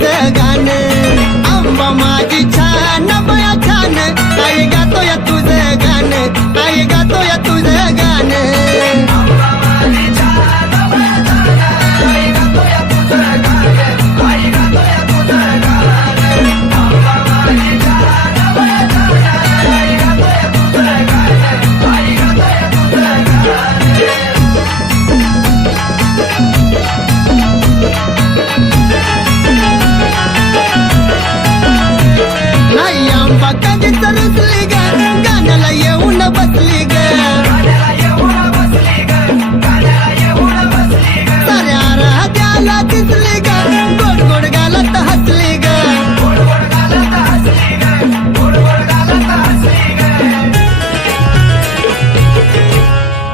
तुझं गाणं आंबा माझी छान बया छान आई गातोय तुझं गाणं आई गातोय तुझं गाणं कधीच रुसली ग गाण्याला येऊन बसली ग साऱ्या राहत्याला दिसली ग गोड गोड गालत हसली ग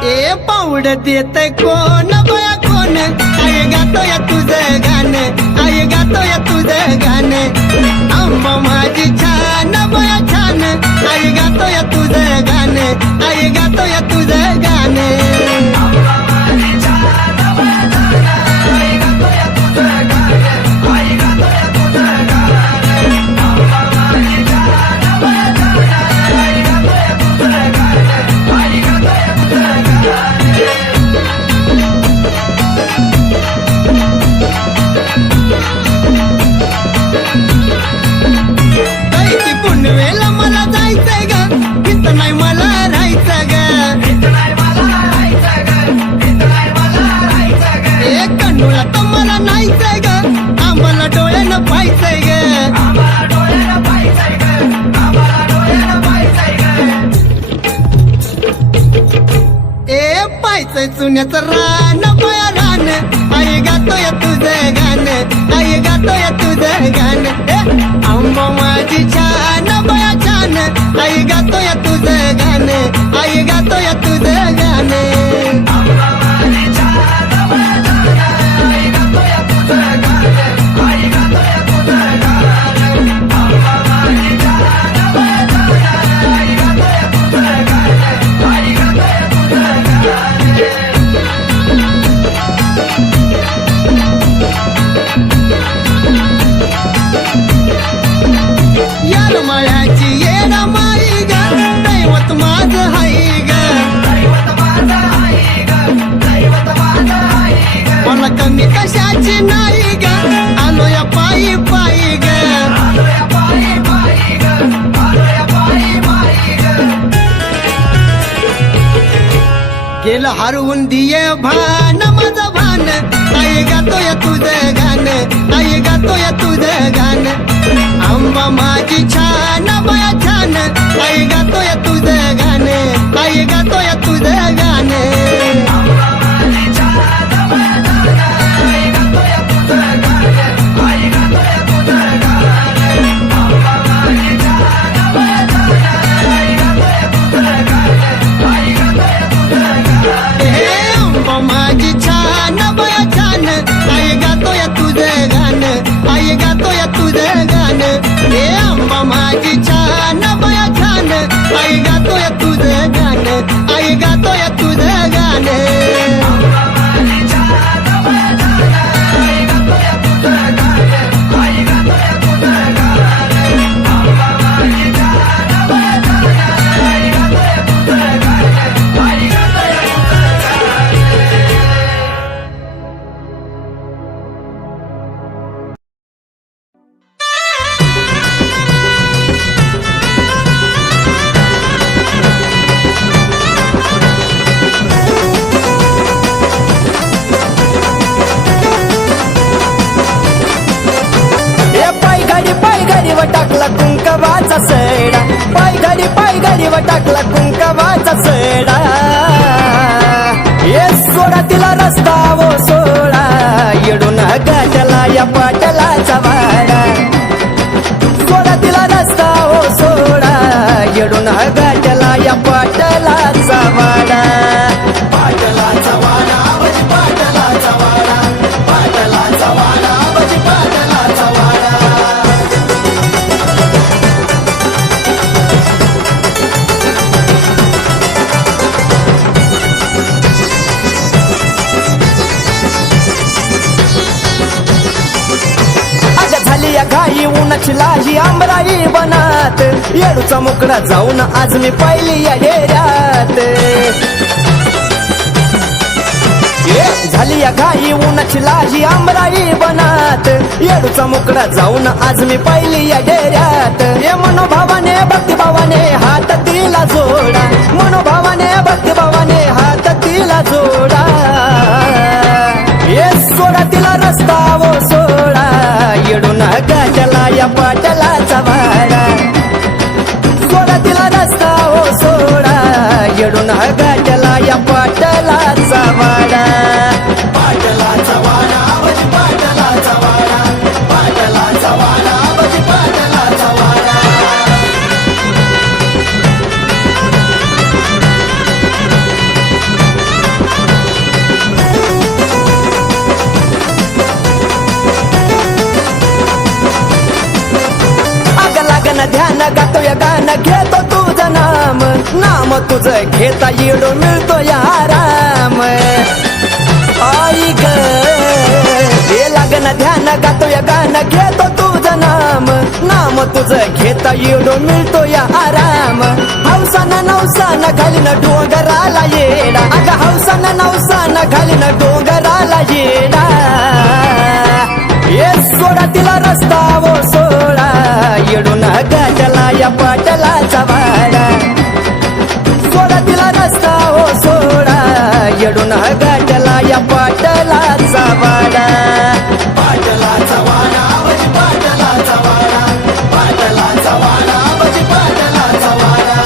ए पावड देत कोण बया कोण आई गातोय तुझं गाणं आई गातोय तुझं गाणं आंबा माझी छान बया छान आई गातोय तुझं गाणं आई गातोय तुझं गाणं पुनवेला मला जायचंय ग इथं नाही मला राहायचं ग एक कंडोळा तर मला नाहीचंय ग आम्हाला डोळ्यानं पाहायचंय ग ए पाहायचंय चुन्याचं रान बया रान आई गातोय तुझं गाणं आई गातोय तुझं गाणं आंबा माझी छान बया छान आई गातोय तुझं गाणं आई गातोय तुझं गाणं मायाची येणा माई ग दैवत माझं हाय ग मला कमी कशाची नाही ग आलो या पायी पायी ग गेलं हरवून दिये भान माझं भान आई गातोय तुझं गाणं आई गातोय तुझं गाणं आंबा माझी छान बया छान आई गातोय तुझं गाणं आई गातोय तुझं गाणं आंबा माझी छान बया छान आई गातोय तुझं गाणं आई गातोय तुझं गाणं हे आंबा माझी छान बया छान आई गातोय तुझं गाणं आई गातोय तुझं गाणं टाकला कुंकवाचा सडा पाय घडी व टाकला कुंकवाचा सडा ये सोडा तिला रस्ता वो सोडा येडून गाठला या पाटलाचा वाडा सोडा तिला रस्ता वो सोडा येडून गाठला या पाटलाचा वाडा पाटलाचा वाडा पाटलाचा वाडा पाटलाचा वाडा पाटलाचा वाडा या घाई उन्हाची लाही आंबराई बनात येडूचा मुकडा जाऊन आज मी पाहिली या डेऱ्यात झाली या घाई उन्हाची लाही आंबराई बनात येडूचा मुकडा जाऊन आज मी पाहिली या डेऱ्यात हे मनोभावाने भक्तिभावाने हात तिला जोडा मनोभावाने भक्तिभावाने हात तिला जोडा हे सोडा तिला रस्ता वो सोडा येडून गाजला या पाटलाचा वाडा सोडा तिला रस्ता वो सोडा येडून गाजला या पाटलाचा वाडा पाटलाचा वाडा पाटलाचा वाडा पाटलाचा वाडा पाटलाचा वाडा ध्यान गातो या गाणं घेतो तुझं नाम नाम तुझं घेता येडो मिळतो या आराम आई ग हे लागन ध्यान गातो या गाणं घेतो तुझं नाम नाम तुझं घेता येडो मिळतो या आराम हौसाना नवसाना घालीन डोंगराला येडा अग हौसाना नवसाना घालीन डोंगराला येडा हे सोडा तिला रस्ता वो सोडा येडून गाजला या पाटलाचा वाडा सोडा तिला रस्ता वो सोडा येडून गाजला या पाटलाचा वाडा पाटलाचा वाडा पाटलाचा वाडा पाटलाचा वाडा पाटलाचा वाडा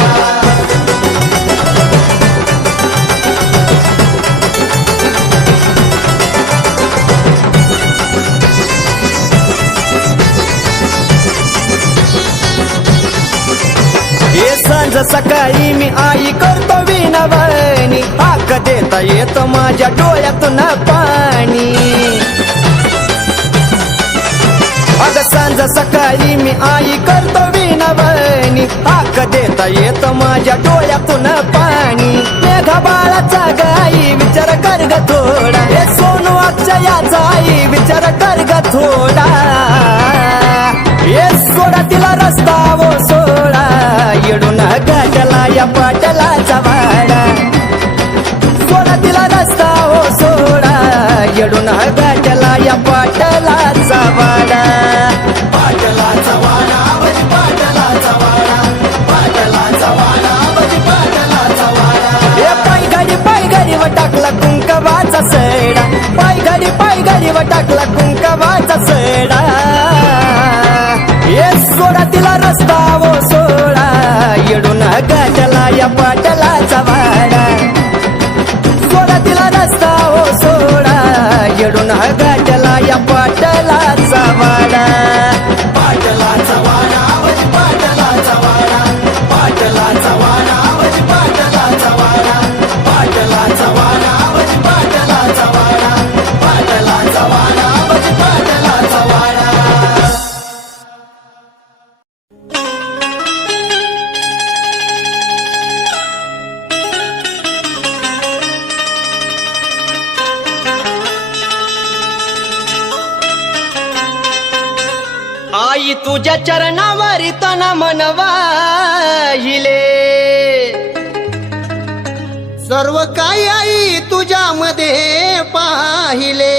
सांज सकाळी मी आई करतो विनवणी हाक देता येत माझ्या डोळ्यातून पाणी अग सांज सकाळी मी आई करतो विनवणी हाक देता येत माझ्या डोळ्यातून पाणी मेघा बाळाचा गाई विचार कर ग थोडा हे सोनू अक्षयाचा आई विचार कर ग थोडा हे सोडा तिला रस्ता वो सोडा येडून गाजला या पाटलाचा वाडा सोडा तिला रस्ता वो सोडा येडून गाजला या पाटलाचा वाडा पाटलाचा वाडा पाटलाचा वाडा पाटलाचा वाडा पाटलाचा वाडा हे पाय घडी व टाकला कुंकवाचा सडा पाय घडी व टाकला कुंकवाचा सडा हे सोडा तिला रस्ता वो सोडा येडून गाजला या पाटलाचा वाडा सोडा तिला रस्ता वो सोडा येडून गाजला या पाटलाचा वाडा पाटलाचा वाडा पाटलाचा वाडा पाटलाचा वाडा पाटलाचा वाडा पाटलाचा वाडा पाटलाचा वाडा पाटलाचा वाडा पाटलाचा वाडा आई तुझ्या चरणावारी तन मनवाहिले सर्व काही आई तुझ्यामध्ये पाहिले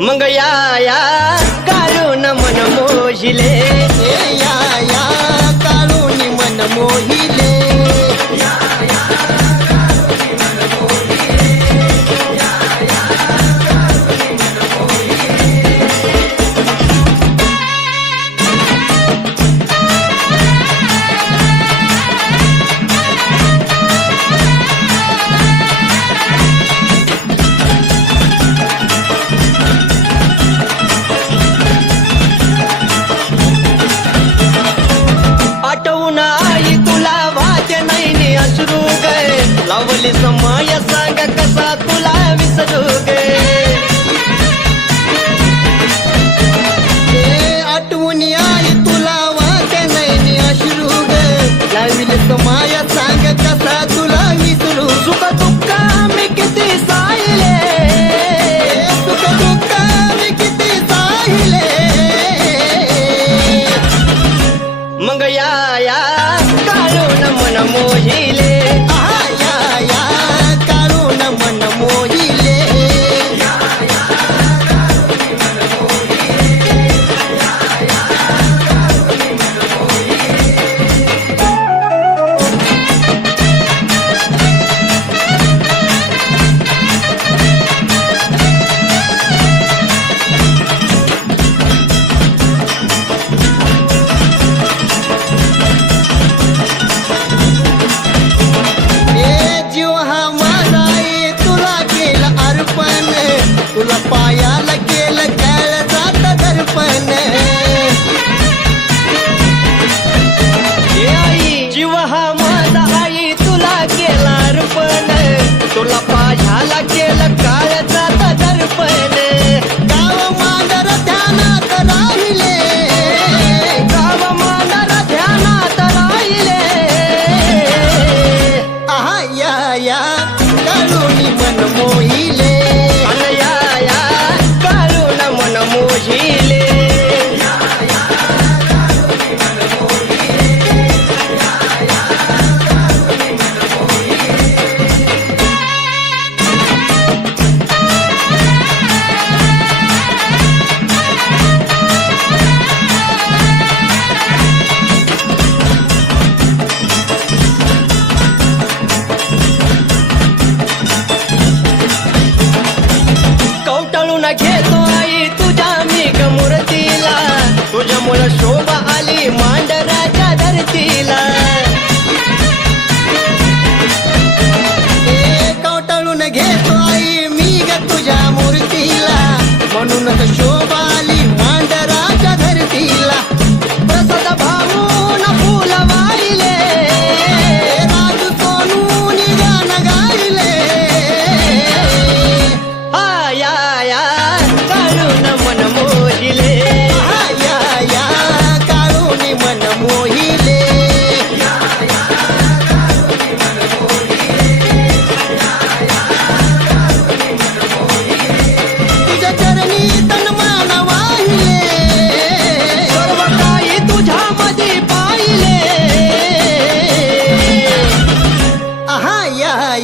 मग या काढून मन मोहिले या काळूनी मन मोहिले आठवून आई तुला मोजिले कवटाळून घेतो आई तुझ्या मी मूर्तीला तुझ्यामुळं शोभा आली मांडराच्या धरतीला कवटाळून घेतो आई मी ग तुझ्या मूर्तीला म्हणूनच शोभा आली मांडराच्या धरतीला प्रसाद भाऊन फुल वाहिले राजू सोनून गाणं गायले आया या काढून मन मोजिले या काळून मन मोहिले तुझ्या चरणी तन मान वाहिले सर्व काही तुझ्यामध्ये पाहिले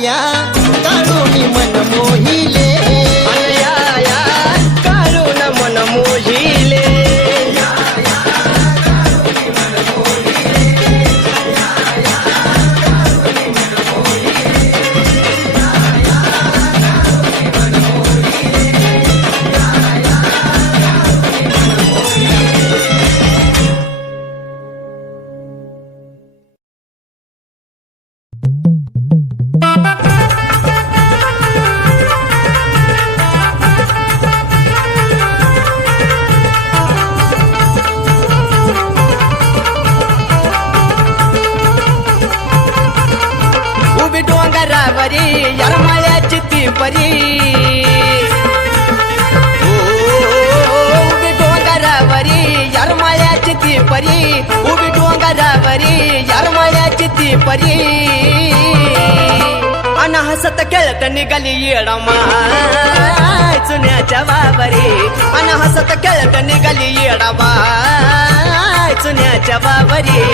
या काळून मन मोहिले या काढून मन मोजिले उभी डोंगरावरी यरमाळ्याची ती परी उभी डोंगरावरी यरमाळ्याची ती परी उभी डोंगरावरी यरमाळ्याची ती परी अन हसत खेळत निघाली येडमा चुन्याच्या बाबरी अन हसत खेळत निघाली येडमा चुन्याच्या बाबरी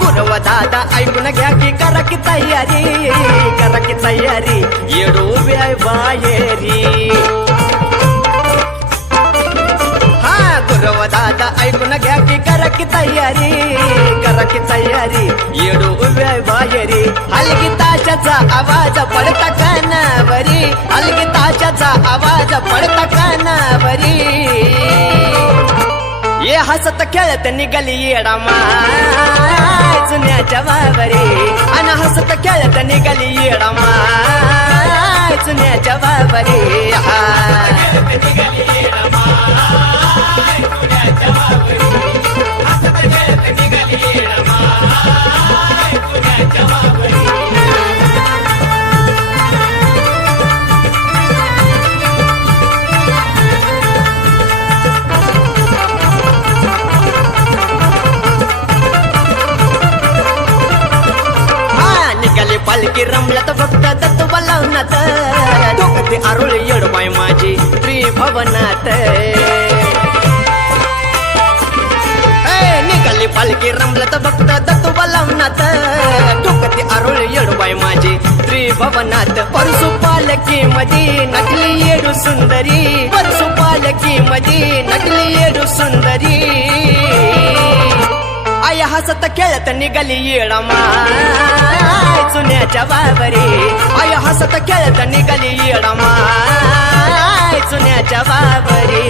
गुरव दादा ऐकून घ्या की करा की तयारी येडू उभ्या बाहेरी गुरव दादा ऐकून घ्या की करा की तयारी येडू उभ्या बाहेरी हलगी ताशाचा आवाज पडता कानावरी हलगी ताशाचा आवाज पडता कानावरी ये हसत खेळत निघाली येडामा चुन्याच्या बाबरी अन हसत खेळत निघाली येडामा चुन्याच्या बाबरी निघाली पालखी रमल्यात फक्त दत्त बलावनात डोकते आरोळ येडबाई माझी त्रिभवनात निघाली पालखी रमल्यात फक्त दत्त बलावनात डोकते आरोळ येडबाई माझी त्रिभवनात परसू पालखी मध्ये नकली येडू सुंदरी परसू पालखी मध्ये नकली येडू सुंदरी आय हसत खेळत निघाली येडमा चुन्याच्या बाबरी आय हसत खेळत निघाली येडमा चुन्याच्या बाबरी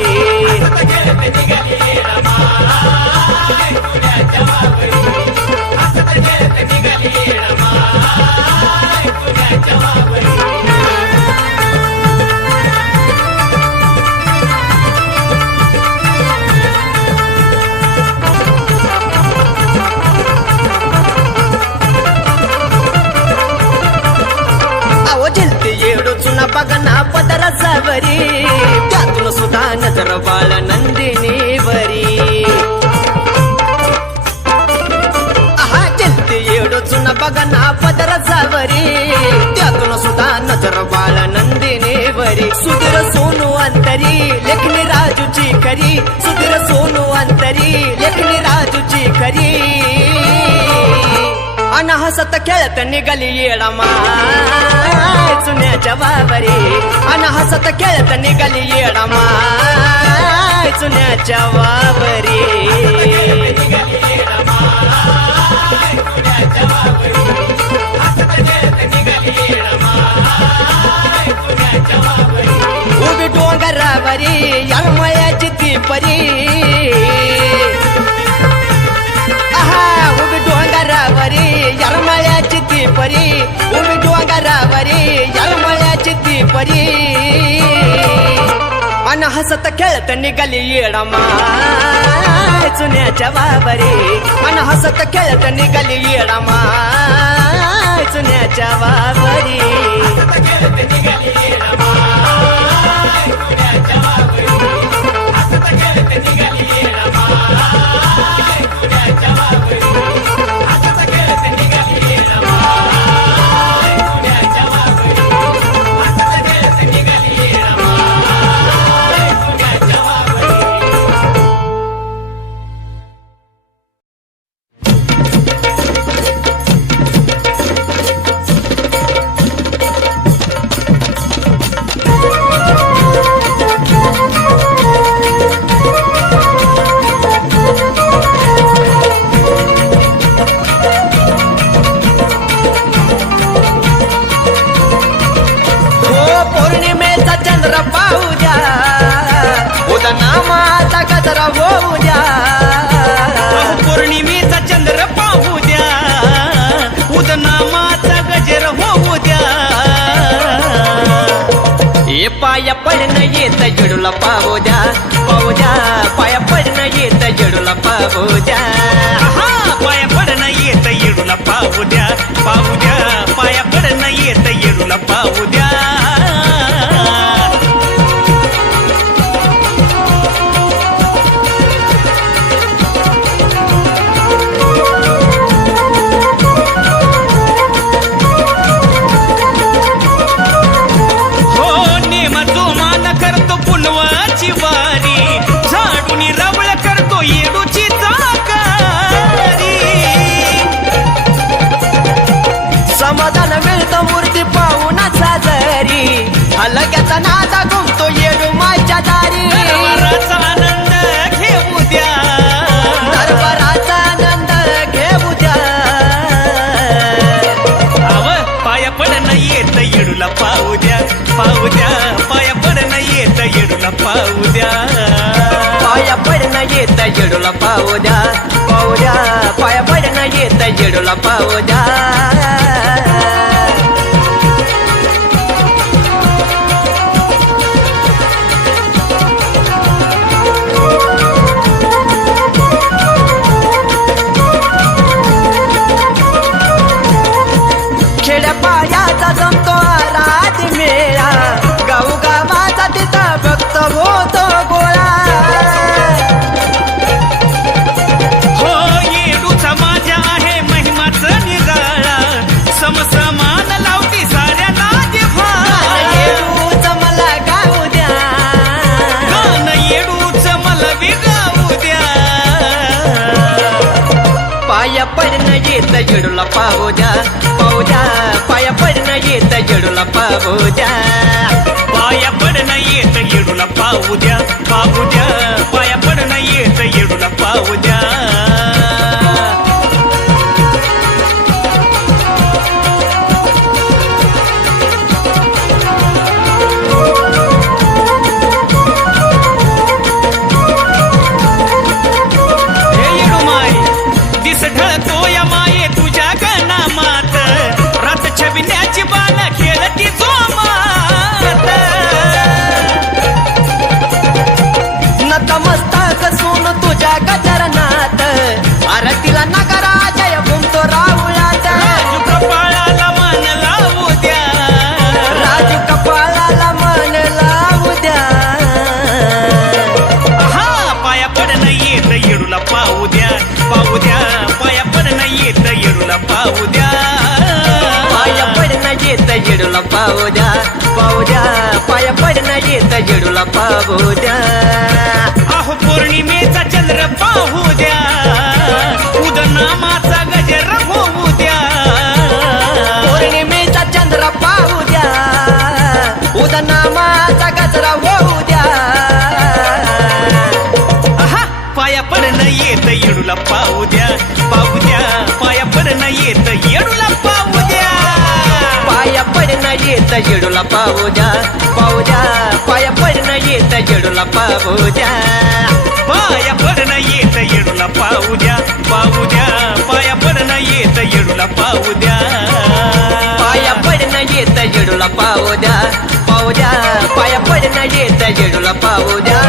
सावरी त्यातून सुद्धा नजर बाळ नंदिनी बरी आहा चलते येडो चुना बघा ना पदर सावरी त्यातून सुद्धा नजर बाळ नंदिनी बरी सुधीर सोनू अंतरी लेखनी राजूची खरी सुधीर सोनू अंतरी लेखनी राजूची खरी अन हसत खेळत निघाली येडा माय चुन्याच्या वावरी अन हसत खेळत निघाली येडा माय चुन्याच्या वावरी उभी डोंगरावरी याळमळ्याची ती परी आहा उभी डोंगरावरी याळमळ्याची ती परी उभी डोंगरावरी याळमळ्याची ती परी अन हसत खेळत निघाली येडा माय चुन्याच्या वावरी अन हसत खेळत निघाली येडा माय चुन्याच्या वावरी पौर्णिमेचा चंद्र पाहू द्या उदनामाचा गजर होऊ द्या ए पाया पडणं येत जडूला पाहू द्या पाया पडणं येत जडूला पाहू द्या हा पाया पडणं येत येडूला पाहू द्या पाया पडणं येत येडूला पाहू द्या समाधान मिळतं मूर्ती पाहून साजरी अलग्याचा नादा घुमतो येडू माझ्या दारी दरबाराचा आनंद घेऊ द्या दरबाराचा आनंद घेऊ द्या आव पाया पडणं येत येडूला पाहू द्या पाया पडणं येत येडूला पाहू द्या पाया पडणं येत येडूला पाहू द्या पाया पडणं येत येडूला पाहू द्या खेड्या पायाचा जमतो रात मेळा गाऊ गावाचा तिचा भक्त होतो गोळा हो येडूचा माझ्या आहे महिमाचं निराळा समसमान लावती साऱ्याला जिव्हाळा येडूच मला गाऊ द्या गाणं येडूचं मला बी गाऊ द्या पाया पडणं येत जडूला पाहू द्या पाया पडणं येत जडूला पाहू द्या पाया पडणं येत येडूला पाहू द्या पाया पडणं येत येडूला पाहू द्या हे येडू माय दिस ढळतो या माये तुझ्या गणामात रात छबिन्याची बाल खेळती जोमात नतमस्तक सून तुझ्या गजरनाथ पाहू द्या पाया पडणं येत येडूला पाहू द्या पाहू द्या पाया पडणं येत येडूला पाहू द्या अहो पौर्णिमेचा चंद्र पाहू द्या उदनामाचा गजर होऊ द्या पौर्णिमेचा चंद्र पाहू द्या उदनामाचा गजरा होऊ द्या आहा, पाया पडणं येत येडूला पाहू द्या पाया पडणं येत येडूला पाहू द्या पाया पडणं येत येडूला पाहू द्या पाया पडणं येत येडूला पाहू द्या पाया पडणं येत येडूला पाहू द्या पाया पडणं येत येडूला पाहू द्या पाया पडणं येत येडूला पाहू द्या पाया पडणं येत येडूला पाहू द्या